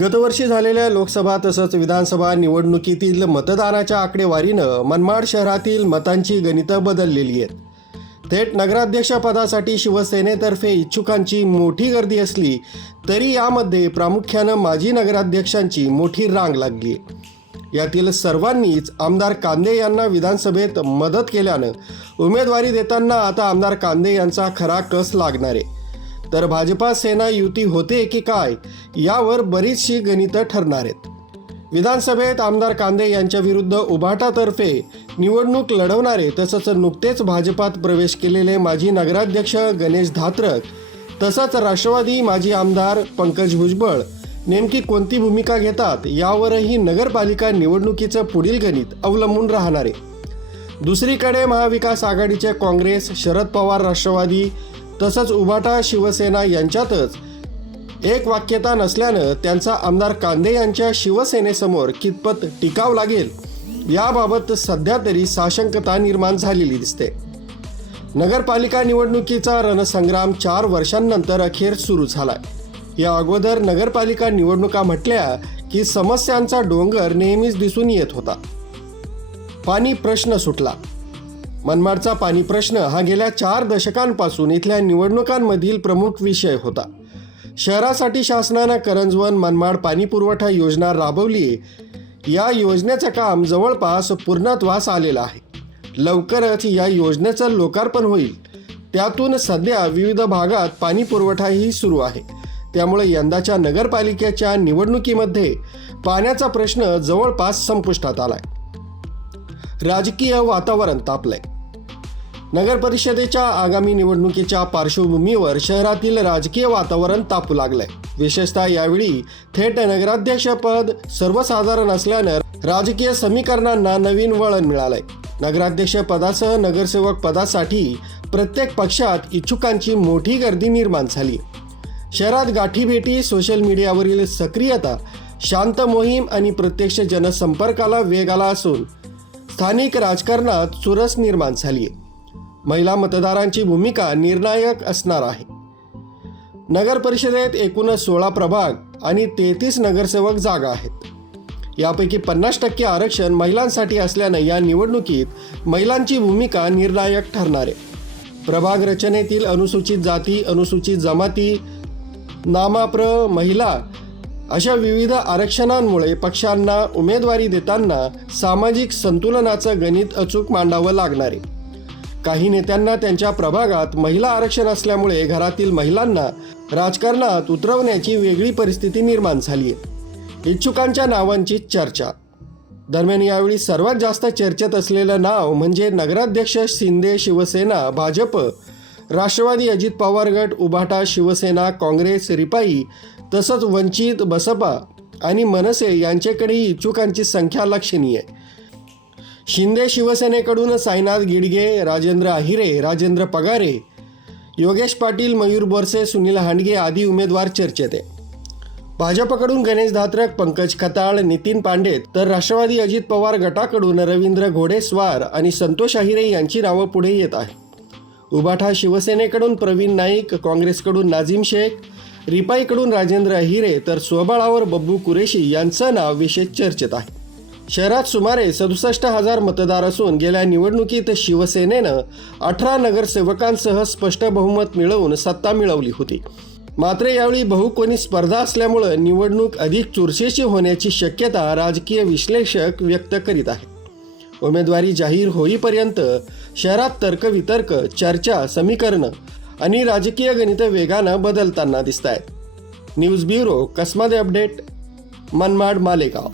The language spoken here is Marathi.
गतवर्षी झालेल्या लोकसभा तसंच विधानसभा निवडणुकीतील मतदानाच्या आकडेवारीनं मनमाड शहरातील मतांची गणितं बदललेली आहेत. थेट नगराध्यक्षपदासाठी शिवसेनेतर्फे इच्छुकांची मोठी गर्दी असली तरी यामध्ये प्रामुख्यानं माजी नगराध्यक्षांची मोठी रांग लागली. यातील सर्वांनीच आमदार कांदे यांना विधानसभेत मदत केल्यानं उमेदवारी देताना आता आमदार कांदे यांचा खरा कस लागणार आहे? तर भाजपा सेना युती होते की काय यावर बरीचशी गणितं ठरणार आहेत. विधानसभेत आमदार कांदे यांच्या विरुद्ध उभाटातर्फे निवडणूक लढवणारे तसंच नुकतेच भाजपात प्रवेश केलेले माजी नगराध्यक्ष गणेश धात्रक तसंच राष्ट्रवादी माजी आमदार पंकज भुजबळ नेमकी कोणती भूमिका घेतात यावरही नगरपालिका निवडणुकीचं पुढील गणित अवलंबून राहणार आहे. दुसरीकडे महाविकास आघाडीचे काँग्रेस शरद पवार राष्ट्रवादी तसंच उभाटा शिवसेना यांच्यातच एक वाक्यता नसल्यानं त्यांचा आमदार कांदे यांच्या शिवसेनेसमोर कितपत टिकाव लागेल याबाबत सध्या तरी साशंकता निर्माण झालेली दिसते. नगरपालिका निवडणुकीचा रणसंग्राम चार वर्षांनंतर अखेर सुरू झालाय. या अगोदर नगरपालिका निवडणुका म्हटल्या की समस्यांचा डोंगर नेहमीच दिसून येत होता. पाणी प्रश्न सुटला. मनमाडचा पाणी प्रश्न हा गेल्या चार दशकांपासून इथल्या निवडणुकांमधील प्रमुख विषय होता. शहरासाठी शासनानं करंजवन मनमाड पाणी पुरवठा योजना राबवली. या योजनेचं काम जवळपास पूर्णत्वास आलेलं आहे. लवकरच या योजनेचं लोकार्पण होईल. त्यातून सध्या विविध भागात पाणी पुरवठाही सुरू आहे. त्यामुळे यंदाच्या नगरपालिकेच्या निवडणुकीमध्ये पाण्याचा प्रश्न जवळपास संपुष्टात आलाय. राजकीय वातावरण तापलंय. नगर परिषदेच्या आगामी निवडणुकीच्या पार्श्वभूमीवर शहरातील राजकीय वातावरण तापू लागलंय. विशेषतः यावेळी थेट नगराध्यक्षपद सर्वसाधारण असल्यानं राजकीय समीकरणांना नवीन वळण मिळालंय. नगराध्यक्ष पदासह नगरसेवक पदासाठी प्रत्येक पक्षात इच्छुकांची मोठी गर्दी निर्माण झाली. शहरात गाठीभेटी सोशल मीडियावरील सक्रियता शांत मोहीम आणि प्रत्यक्ष जनसंपर्काला वेग आला असून स्थानिक राजकारणात चुरस निर्माण झाली आहे महिला मतदारांची भूमिका निर्णायक असणार आहे. नगर परिषदेत एकूण सोळा प्रभाग आणि तेहतीस नगरसेवक जागा आहेत. यापैकी पन्नास टक्के आरक्षण महिलांसाठी असल्यानं या निवडणुकीत महिलांची भूमिका निर्णायक ठरणार आहे. प्रभाग रचनेतील अनुसूचित जाती अनुसूचित जमाती नामाप्र महिला अशा विविध आरक्षणांमुळे पक्षांना उमेदवारी देताना सामाजिक संतुलनाचं गणित अचूक मांडावं लागणार आहे. काही नेत्यांना त्यांच्या प्रभागात महिला आरक्षण असल्यामुळे घरातील महिलांना राजकारणात उतरवण्याची वेगळी परिस्थिती निर्माण झाली आहे इच्छुकांच्या नावांची चर्चा. दरम्यान यावेळी सर्वात जास्त चर्चेत असलेलं नाव म्हणजे नगराध्यक्ष शिंदे शिवसेना भाजप राष्ट्रवादी अजित पवार गट उभाटा शिवसेना काँग्रेस रिपाई तसंच वंचित बसपा आणि मनसे यांच्याकडेही इच्छुकांची संख्या लक्षणीय आहे. शिंदे शिवसेनेकडून साईनाथ गिडगे राजेंद्र अहिरे राजेंद्र पगारे योगेश पाटील मयूर बोरसे सुनील हांडगे आदी उमेदवार चर्चेत आहे भाजपकडून गणेश धात्रक पंकज खताळ नितीन पांडे तर राष्ट्रवादी अजित पवार गटाकडून रवींद्र घोडेस्वार आणि संतोष अहिरे यांची नावं पुढे येत आहे उबाठा शिवसेनेकडून प्रवीण नाईक काँग्रेसकडून नाझीम शेख रिपाईकडून राजेंद्र अहिरे तर स्वबळावर बब्बू कुरेशी यांचं नाव विशेष चर्चेत आहे. शहरात सुमारे सदुसष्ट हजार मतदार असून गेल्या निवडणुकीत शिवसेनेनं अठरा नगरसेवकांसह स्पष्ट बहुमत मिळवून सत्ता मिळवली होती. मात्र यावेळी बहुकोणी स्पर्धा असल्यामुळं निवडणूक अधिक चुरशीची होण्याची शक्यता राजकीय विश्लेषक व्यक्त करीत आहेत. उमेदवारी जाहीर होईपर्यंत शहरात तर्कवितर्क चर्चा समीकरणं आणि राजकीय गणित वेगानं बदलताना दिसत आहेत news bureau Kasmade update Manmad Malegaon.